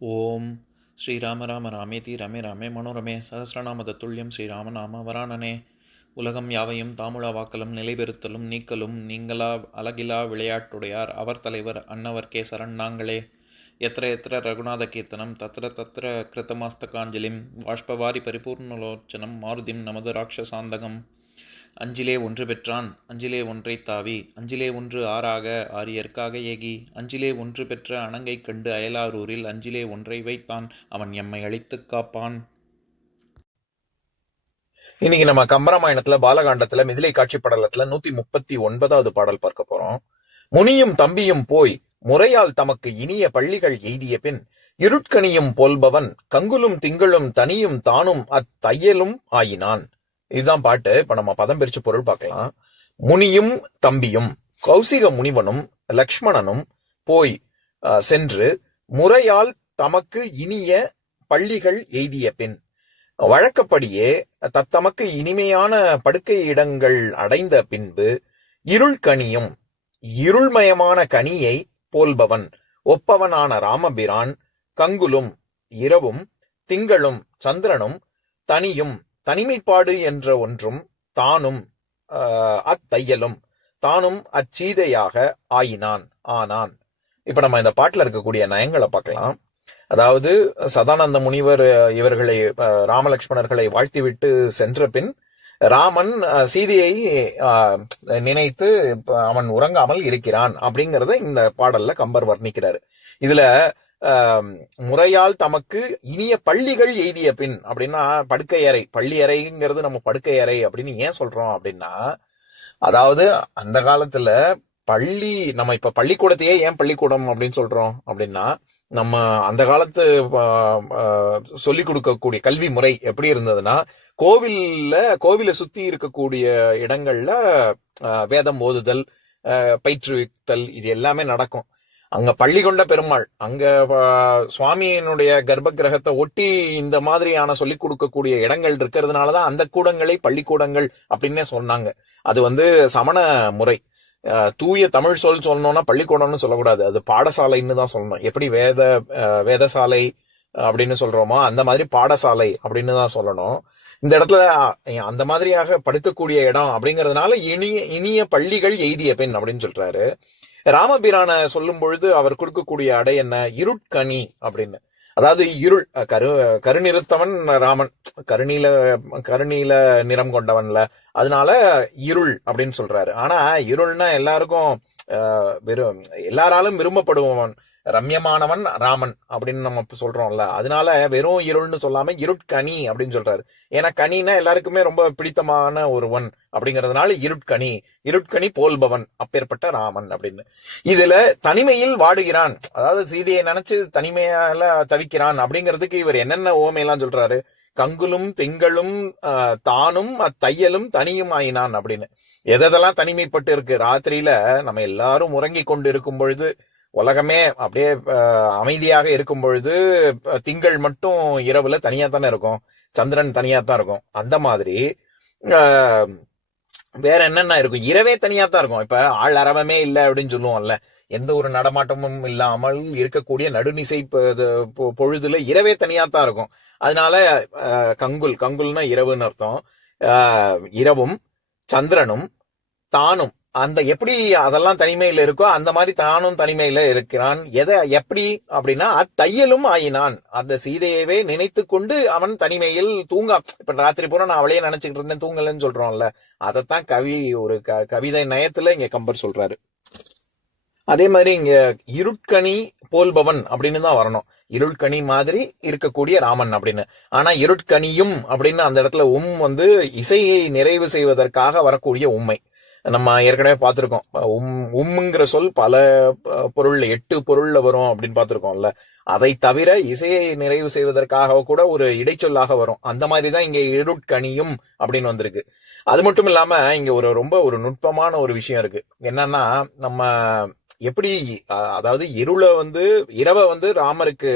ஓம் ஸ்ரீராம ராம ராமேதி ரமே ராமே மனோரமே சகசிரநாம தத்துல்யம் ஸ்ரீராமநாம வராணனே. உலகம் யாவையும் தாமுழா வாக்கலும் நிலைபெறுத்தலும் நீக்கலும் நீங்களா அழகிலா விளையாட்டுடையார் அவர் தலைவர் அன்னவர் சரண் நாங்களே. எத்திர எத்திர ரகுநாத கீர்த்தனம் தத்திர தத்திர கிருத்தமாஸ்தகாஞ்சலிம் வாஷ்பவாரி பரிபூர்ணலோச்சனம் மாருதிம் நமது ராட்சசாந்தகம். அஞ்சிலே ஒன்று பெற்றான் அஞ்சிலே ஒன்றை தாவி அஞ்சிலே ஒன்று ஆறாக ஆரியர்க்காக ஏகி அஞ்சிலே ஒன்று பெற்ற அணங்கை கண்டு அயலாரூரில் அஞ்சிலே ஒன்றை வைத்தான் அவன் எம்மை அழித்துக் காப்பான். இன்னைக்கு நம்ம கம்பராமாயணத்துல பாலகாண்டத்துல மிதிலை காட்சி படலத்துல 139வது பாடல் பார்க்க போறோம். முனியும் தம்பியும் போய் முறையால் தமக்கு இனிய பள்ளிகள் எய்திய பின் இருட்கணியும் போல்பவன் கங்குலும் திங்களும் தனியும் தானும் அத்தையலும் ஆயினான். இதுதான் பாட்டு. இப்ப நம்ம பதம் பிரிச்சு பொருள் பார்க்கலாம். முனியும் தம்பியும் கௌசிக முனிவனும் லக்ஷ்மணனும் போய் சென்று முறையால் தமக்கு இனிய பள்ளிகள் எய்திய பின் வழக்கப்படியே தத்தமக்கு இனிமையான படுக்கை இடங்கள் அடைந்த பின்பு இருள்கணியும் இருள்மயமான கனியை போல்பவன் ஒப்பவனான ராமபிரான் கங்குலும் இரவும் திங்களும் சந்திரனும் தனியும் தனிமைப்பாடு என்ற ஒன்றும் தானும் அத்தையலும் தானும் அச்சீதையாக ஆனான். இப்ப நம்ம இந்த பாட்டுல இருக்கக்கூடிய நயங்களை பார்க்கலாம். அதாவது சதானந்த முனிவர் இவர்களை ராமலட்சுமணர்களை வாழ்த்திவிட்டு சென்ற பின் ராமன் சீதையை நினைத்து அவன் உறங்காமல் இருக்கிறான் அப்படிங்கறத இந்த பாடல்ல கம்பர் வர்ணிக்கிறாரு. இதுல முறையால் தமக்கு இனிய பள்ளிகள் எய்திய பின் அப்படின்னா படுக்கை அறை, பள்ளி அறைங்கிறது நம்ம படுக்கை அறை அப்படின்னு ஏன் சொல்றோம் அப்படின்னா, அதாவது அந்த காலத்துல பள்ளி, நம்ம இப்ப பள்ளிக்கூடத்தையே ஏன் பள்ளிக்கூடம் அப்படின்னு சொல்றோம் அப்படின்னா, நம்ம அந்த காலத்து சொல்லிக் கொடுக்கக்கூடிய கல்வி முறை எப்படி இருந்ததுன்னா, கோவில சுத்தி இருக்கக்கூடிய இடங்கள்ல வேதம் ஓதுதல், பயிற்றுவித்தல் இது எல்லாமே நடக்கும். அங்க பள்ளி கொண்ட பெருமாள், அங்க சுவாமியினுடைய கர்ப்ப கிரகத்தை ஒட்டி இந்த மாதிரியான சொல்லிக் கொடுக்கக்கூடிய இடங்கள் இருக்கிறதுனாலதான் அந்த கூடங்களை பள்ளிக்கூடங்கள் அப்படின்னே சொன்னாங்க. அது சமண முறை. தூய தமிழ் சொல்லணும்னா பள்ளிக்கூடம்னு சொல்லக்கூடாது, அது பாடசாலைன்னு தான் சொல்லணும். எப்படி வேதசாலை அப்படின்னு சொல்றோமோ அந்த மாதிரி பாடசாலை அப்படின்னு தான் சொல்லணும். இந்த இடத்துல அந்த மாதிரியாக படுக்கக்கூடிய இடம் அப்படிங்கறதுனால இனிய பள்ளிகள் எய்திய பெண் அப்படின்னு சொல்றாரு. ராமபிரான சொல்லும் பொழுது அவர் கொடுக்கக்கூடிய அடை என்ன? இருட்கனி அப்படின்னு. அதாவது இருள், கருநிறத்தவன் ராமன், கருநீல நிறம் கொண்டவன்ல, அதனால இருள் அப்படின்னு சொல்றாரு. ஆனா இருள்னா எல்லாருக்கும் எல்லாராலும் விரும்பப்படுபவன், ரம்யமானவன் ராமன் அப்படின்னு நம்ம சொல்றோம்ல, அதனால வெறும் இருள்னு சொல்லாம இருட்கனி அப்படின்னு சொல்றாரு. ஏன்னா கனினா எல்லாருக்குமே ரொம்ப பிடித்தமான ஒருவன் அப்படிங்கறதுனால இருட்கனி போல்பவன் அப்பேற்பட்ட ராமன் அப்படின்னு. இதுல தனிமையில் வாடுகிறான், அதாவது சீதையை நினைச்சு தனிமையால தவிக்கிறான் அப்படிங்கிறதுக்கு இவர் என்னென்ன ஓமையெல்லாம் சொல்றாரு. கங்குலும் திங்களும் தானும் அத்தையலும் தனியும் ஆயினான் அப்படின்னு. எதெல்லாம் தனிமைப்பட்டு இருக்கு. ராத்திரியில நம்ம எல்லாரும் உறங்கி கொண்டு இருக்கும் பொழுது, உலகமே அப்படியே அமைதியாக இருக்கும் பொழுது திங்கள் மட்டும் இரவுல தனியா தானே இருக்கும், சந்திரன் தனியா தான் இருக்கும். அந்த மாதிரி வேற என்னென்ன இருக்கும்? இரவே தனியா தான் இருக்கும். இப்ப ஆள் அரவமே இல்லை அப்படின்னு சொல்லுவோம்ல, எந்த ஒரு நடமாட்டமும் இல்லாமல் இருக்கக்கூடிய நடுநிசை பொழுதுல இரவே தனியா தான் இருக்கும். அதனால கங்குல்னா இரவுன்னு அர்த்தம். இரவும் சந்திரனும் தானும் அந்த எப்படி அதெல்லாம் தனிமையில இருக்கோ அந்த மாதிரி தானும் தனிமையில இருக்கிறான். எப்படி அப்படின்னா அத்தையலும் ஆயினான். அந்த சீதையவே நினைத்து கொண்டு அவன் தனிமையில் இப்ப ராத்திரி பூரா நான் அவளையே நினைச்சுக்கிட்டு இருந்தேன் தூங்கலன்னு சொல்றோம்ல, அதைத்தான் கவி ஒரு கவிதை நயத்துல இங்க கம்பர் சொல்றாரு. அதே மாதிரி இங்க இருட்கனி போல்பவன் அப்படின்னு தான் வரணும். இருட்கனி மாதிரி இருக்கக்கூடிய ராமன் அப்படின்னு. ஆனா இருட்கனியும் அப்படின்னு அந்த இடத்துல இசையை நிறைவு செய்வதற்காக வரக்கூடிய உண்மை நம்ம ஏற்கனவே பார்த்திருக்கோம். உம்ங்கிற சொல் பல பொருள்ல 8 பொருள்ல வரும் அப்படின்னு பார்த்திருக்கோம்ல. அதை தவிர இசையை நிறைவு செய்வதற்காக கூட ஒரு இடைச்சொல்லாக வரும். அந்த மாதிரிதான் இங்க இருட்கனியும் அப்படின்னு வந்திருக்கு. அது மட்டும் இல்லாம இங்க ரொம்ப ஒரு நுட்பமான ஒரு விஷயம் இருக்கு. என்னன்னா, நம்ம எப்படி அதாவது இரவை ராமருக்கு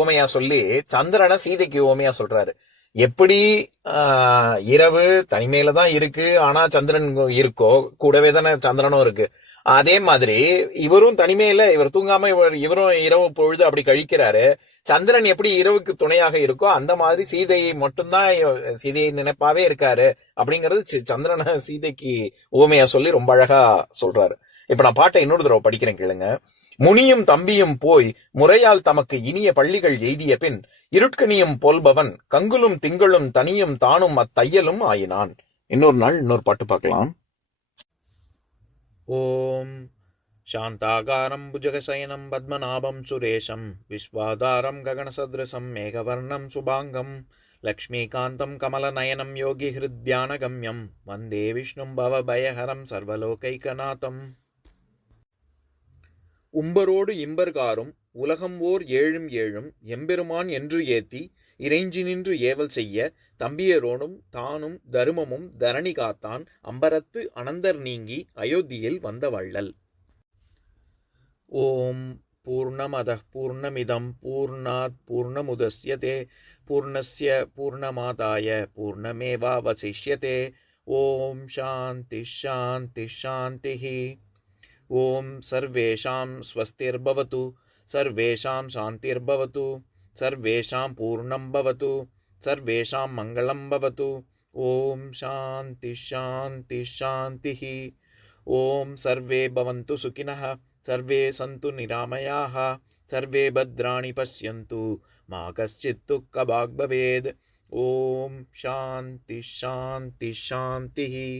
ஓமையா சொல்லி சந்திரனை சீதைக்கு ஓமையா சொல்றாரு. எப்படி இரவு தனிமையில தான் இருக்கு, ஆனா சந்திரன் இருக்கோ, கூடவே தானே சந்திரனும் இருக்கு. அதே மாதிரி இவரும் தனிமையில, இவர் தூங்காம இவரும் இரவு பொழுது அப்படி கழிக்கிறாரு. சந்திரன் எப்படி இரவுக்கு துணையாக இருக்கோ அந்த மாதிரி சீதையை மட்டும்தான் சீதையை நினைப்பாவே இருக்காரு அப்படிங்கறது சந்திரனை சீதைக்கு உவமையா சொல்லி ரொம்ப அழகா சொல்றாரு. இப்ப நான் பாட்டை இன்னொரு தடவை படிக்கிறேன், கேளுங்க. முனியும் தம்பியும் போய் முறையால் தமக்கு இனிய பள்ளிகள் எய்திய பின் இருட்கணியும் போல்பவன் கங்குலும் திங்களும் தனியும் தானும் அத்தையலும் ஆயினான். இன்னொரு நாள் இன்னொரு பாட்டு பார்க்கலாம். ஓம் சாந்தாகாரம் புஜகசயனம் பத்மநாபம் சுரேஷம் விஸ்வாதாரம் ககனசத்ரசம் மேகவர்ணம் சுபாங்கம் லக்ஷ்மீகாந்தம் கமலநயனம் யோகி ஹிருத்யானகம்யம் வந்தே விஷ்ணும் பவபயஹரம் சர்வலோகைகநாதம். உம்பரோடு இம்பர்காரும் உலகம் ஓர் ஏழும் ஏழும் எம்பெருமான் என்று ஏத்தி இறைஞ்சி நின்று ஏவல் செய்ய தம்பியரோனும் தானும் தருமமும் தரணி காத்தான் அம்பரத்து அனந்தர் நீங்கி அயோத்தியில் வந்த வள்ளல். ஓம் பூர்ணமத பூர்ணமிதம் பூர்ணாத் பூர்ணமுதஸ்யதே பூர்ணஸ்ய பூர்ணமாதாய பூர்ணமேவாவசிஷ்யதே. ஓம் சாந்தி சாந்தி சாந்திஹி. ஓம் சர்வேஷாம் ஸ்வஸ்திர்பவது சர்வேஷாம் சாந்திர்பவது சர்வேஷாம் பூர்ணம் பவது சர்வேஷாம் மங்களம் பவது. ஓம் சாந்தி சாந்தி சாந்திஹி. ஓம் சர்வே பவந்து சுகினः சர்வே சந்து நிராமயாः சர்வே பத்ராணி பஷ்யந்து மா கஷ்சித் துக்கபாக் பவேத். ஓம் சாந்தி சாந்தி சாந்திஹி.